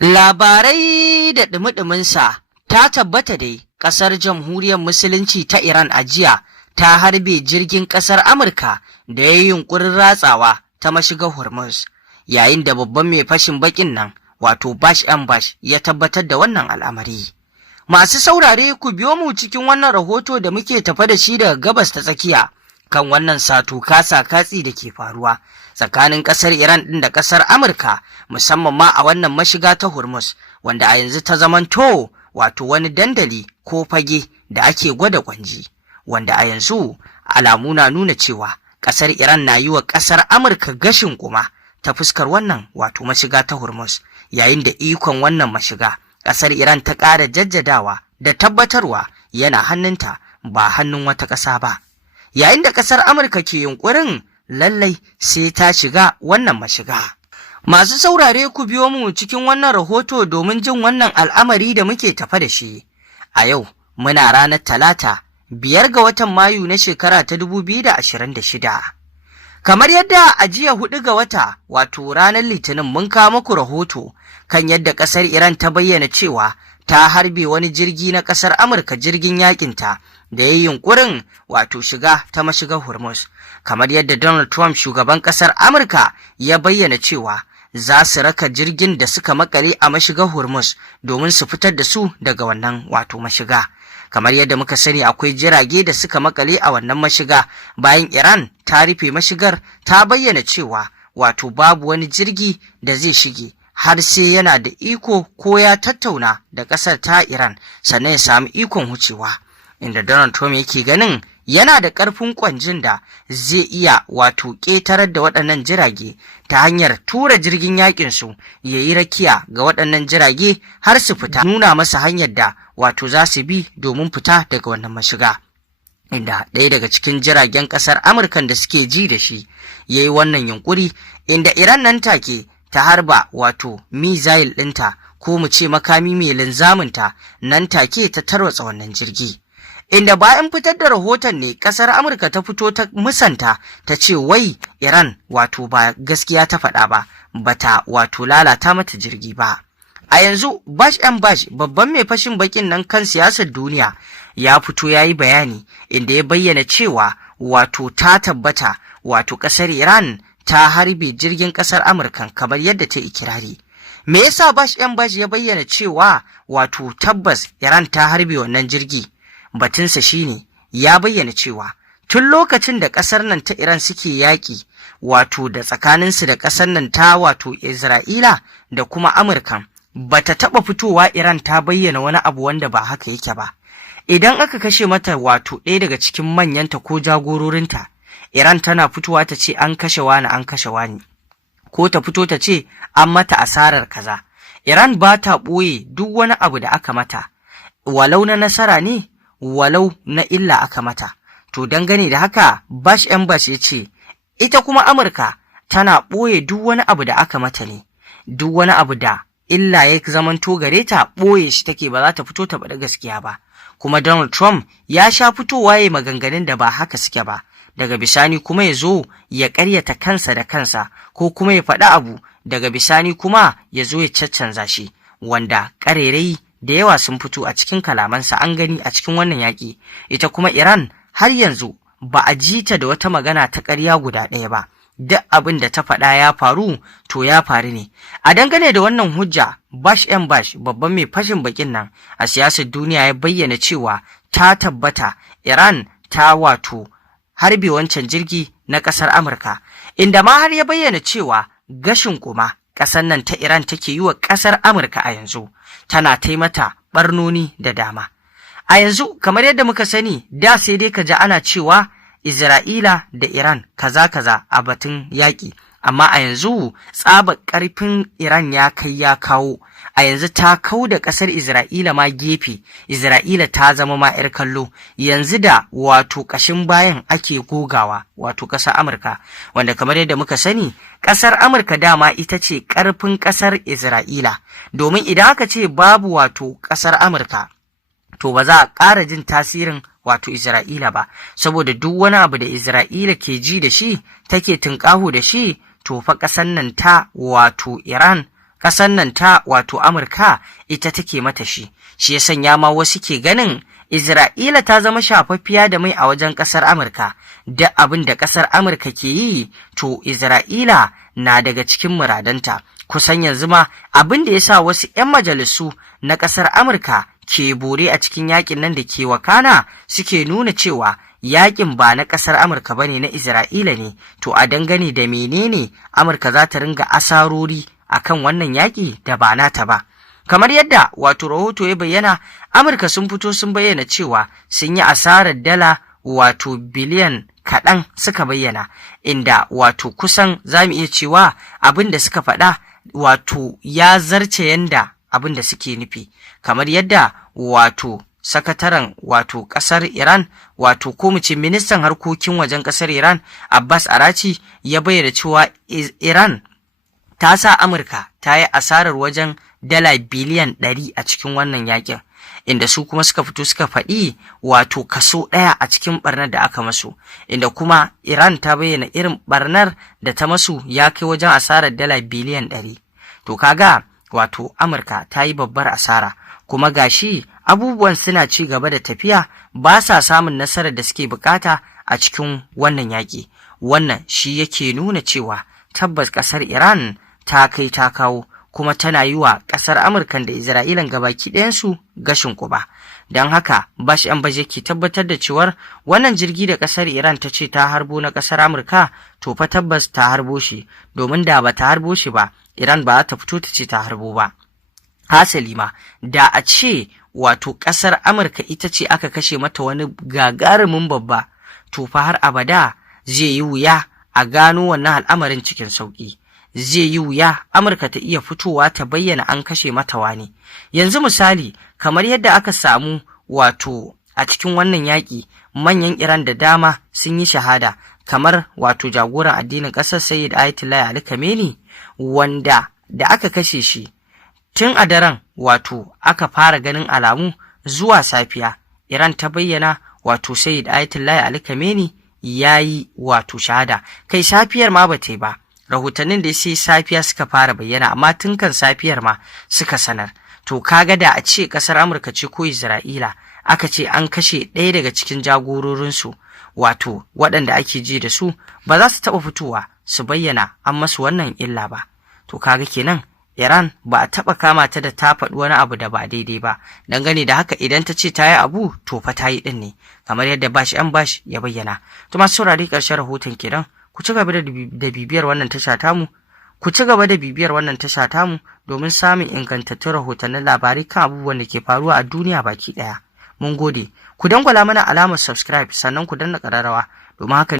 Labarai da ɗumi-ɗuminsa ta tabbata dai ƙasar Jamhuriyar Musulunci ta Iran a jiya ta harbe jirgin ƙasar Amurka da ya yi yunƙurin ratsawa ta mashigar Hormuz, yayin da babban mai fashin baƙin nan wato Bash Bash ya tabbatar da wannan al'amari. Masu saurare ku biyo mu cikin wannan rahoto da muke tafa da shi daga gabas ta tsakiya kan wannan kasa katsi da ke faruwa tsakanin ƙasar Iran ɗin da ƙasar Amurka, musamman ma a wannan mashiga ta Hormuz, wanda a yanzu ta zamanto wato wani dandali ko fage da ake gwada kwanji, wanda a yanzu alamu na nuna cewa ƙasar Iran na yi wa ƙasar Amurka gashin kuma ta fuskar wannan wato mashiga ta Hormuz, yayin da ikon wannan mashiga ƙasar Iran ta ƙara jajjadawa da tabbatarwa yana hannunta ba hannun wata ƙasa ba, yayin da ƙasar Amurka ke yunƙurin lallai sai ta shiga wannan mashiga. Masu saurare ku biyo mu cikin wannan rahoto domin jin wannan al'amari da muke tafa da shi. A yau muna ranar Talata 5 ga watan Mayu na shekara ta 2026. Kamar yadda a jiya 4 ga wata wato ranar Litinin mun kawo muku rahoto kan yadda ƙasar Iran ta bayyana cewa ta harbe wani jirgi na ƙasar Amurka, jirgin yakinta da ya yi yunƙurin wato shiga ta mashigar Hormuz, kamar yadda Donald Trump shugaban ƙasar Amurka ya bayyana cewa za su raka jirgin da suka makale a mashigar Hormuz domin su fitar da su daga wannan wato mashiga. Kamar yadda muka sani akwai jirage da suka makale a wannan mashiga bayan Iran ta rufe mashigar, ta bayyana cewa wato babu wani jirgi da zai shige har sai yana da iko ko ya tattauna da ƙasar ta Iran sannan ya samu ikon wucewa, inda Donald Trump yake ganin yana da ƙarfin kwanjin da zai iya wato ƙetarar da waɗannan jirage ta hanyar tura jirgin yakin su ya yi rakiya ga waɗannan jirage har su fita, nuna masa hanyar da wato za su bi domin fita daga wannan mashiga, inda ɗaya daga cikin jiragen ƙasar Amurkan da suke ji da shi ya yi wannan yunƙuri, inda Iran nan take ta harba wato missile ɗinta ko mu ce makami mai linzaminta nan take ta tarwatsa wannan jirgi. Inda bayan fitar da rahoton ne ƙasar Amurka ta fito ta musanta ta ce wai Iran wato ba gaskiya ta faɗa ba, bata wato lalata mata jirgi ba. A yanzu Bash babban mai fashin bakin nan kan siyasar duniya ya fito ya yi bayani, inda ya bayyana cewa wato ta tabbata wato ƙasar Iran ta harbe jirgin ƙasar Amurka kamar yadda ta ikirari. Me yasa Bash ya bayyana cewa wato tabbas Iran ta harbe wannan jirgi? Batunsa shine ya bayyana cewa tun lokacin da ƙasar nan ta Iran suke yaƙi wato da tsakaninsu da ƙasar nan ta wato Isra'ila da kuma Amurka, bata taɓa fitowa Iran ta bayyana wani abu wanda ba haka yake ba. Idan aka kashe mata wato ɗaya daga cikin manyanta ko jagororinta, Iran tana fitowa ta ce an kashe wani, ko ta fito ta ce an mata asarar kaza. Iran ba ta ɓoye duk wani abu da aka mata, walau na nasara ne, walau na illa aka mata. To dangane da haka Bash ya ce ita kuma Amurka tana ɓoye duk wani abu da aka mata ne, duk wani abu da illa ya zamanto gare ta ɓoye shi take, ba za ta fito ta faɗi gaskiya ba. Kuma Donald Trump ya sha fitowa ya maganganun da ba haka suke ba, daga bisani kuma ya zo ya ƙaryata kansa da kansa, ko kuma ya faɗi abu daga bisani kuma ya zo ya caccanza shi, wanda ƙarerai da yawa sun fito a cikin kalamansa an gani a cikin wannan yaƙi. Ita kuma Iran har yanzu ba a ji ta da wata magana ta ƙarya guda ɗaya ba, duk abin da ta faɗa ya faru to ya faru ne. A dangane da wannan hujja, Bash babban mai fashin bakin nan a siyasar duniya ya bayyana cewa ta tabbata Iran ta wato harbe wancan jirgi na ƙasar Amurka, inda ma har ya bayyana cewa gashin kuma ƙasar nan ta Iran take yi wa ƙasar Amurka a yanzu, tana taimata ɓarnoni da dama. A yanzu kamar yadda muka sani, da sai dai ka ji ana cewa Isra'ila da Iran kaza a batun yaƙi, amma a yanzu tsabar ƙarfin Iran ya kai ya kawo, a yanzu ta kau da ƙasar Isra'ila ma gefe, Isra'ila ta zama ma 'yar kallo, yanzu da wato ƙashin bayan ake gogawa wato ƙasar Amurka, wanda kamar yadda muka sani ƙasar Amurka dama ita ce ƙarfin ƙasar Isra'ila, domin idan aka ce babu wato ƙasar Amurka to ba za a ƙara jin tasirin wato Isra'ila ba, saboda duk wani abu da Isra'ila ke ji da shi take tunƙaho da shi, to fa ƙasar nan ta wato Iran ƙasar nan ta wato Amurka ita take mata shi ya sanya ma wasu ke ganin Isra'ila ta zama shafaffiya da mai a wajen ƙasar Amurka, da abin da ƙasar Amurka ke yi to Isra'ila na daga cikin muradanta. Kusan yanzu ma abin da ya sa wasu 'yan majalisu na ƙasar Amurka ke bore a cikin yakin nan da ke wakana suke nuna cewa yakin ba na ƙasar Amurka bane na Isra'ila ne, to a dangane da menene Amurka za ta ringa asarori akan wannan yaki da ba nata ba. Kamar yadda wato rahoto ya bayyana, Amurka sun fito sun bayyana cewa sun yi asarar dala wato biliyan kaɗan suka bayyana, inda wato kusan za mu iya cewa abin da suka faɗa wato ya zarce yanda abin da suke nufi. Kamar yadda wato sakataren wato ƙasar Iran wato ko mu ce ministan harkokin wajen ƙasar Iran Abbas Arachi ya bayyana cewa Iran ta sa Amurka ta yi asarar wajen dala biliyan 100 a cikin wannan yakin, inda su kuma suka fito suka faɗi wato kaso 1 a cikin barnar da aka masu, inda kuma Iran ta bayyana irin barnar da ta masu ya kai wajen asarar dala biliyan 100. To kaga wato Amurka ta yi babbar asara, kuma gashi abubuwan suna ci gaba da tafiya, ba sa samun nasarar da suke bukata a cikin wannan yaki. Wannan shi yake nuna cewa tabbas ƙasar Iran ta kai ta kawo, kuma tana yi wa ƙasar Amurkan da Isra'ilan gabaki ɗayansu gashin kuba. Don haka Bash Baje ke tabbatar da cewar wannan jirgi da ƙasar Iran ta ce ta harbo na ƙasar Amurka, to fa tabbas ta harbo shi, domin da ba ta harbo shi ba Iran ba ta fito ta ce ta harbo ba. Hasali ma da a ce wato ƙasar Amurka ita ce aka kashe mata wani gagarumin babba, to fa har abada zai yi wuya a gano wannan al'amarin cikin sauƙi. Zai yi wuya Amurka ta iya fitowa ta bayyana an kashe mata wani. Yanzu misali, kamar yadda aka samu wato a cikin wannan yaƙi manyan Iran da dama sun yi shahada, kamar wato jagoran addinin ƙasar Sayyid Ayatollah Ali Khamenei, wanda da aka kashe shi tun a daren wato aka fara ganin alamu zuwa safiya Iran ta bayyana wato Sayyid Ayatollah Ali Khamenei yayi wato shahada. Kai safiyar ma ba ta yi ba, rahotannin da sai safiya suka fara bayyana, amma tun kan safiyar ma suka sanar. To kaga da a ce ƙasar Amurka ce ko Isra'ila aka ce an kashe ɗaya daga cikin jagororinsu wato waɗanda ake ji da su, ba za su taɓa fitowa su bayyana an masu wannan illa ba. To kaga kenan Iran ba a taɓa kama ta da ta faɗi wani abu da ba daidai ba, dangane da haka idan ta ce ta yi abu to fa ta yi ɗin ne, kamar yadda Bash ya bayyana. To masu saurari ƙarshen rahoton kenan, ku ci gaba da bibiyar wannan tasha tamu, domin samun ingantattun rahotannin labarai kan abubuwan da ke faruwa a duniya baki ɗaya. Mun gode. Ku dangwala mana alamar subscribe, sannan ku danna ƙararrawa, domin haka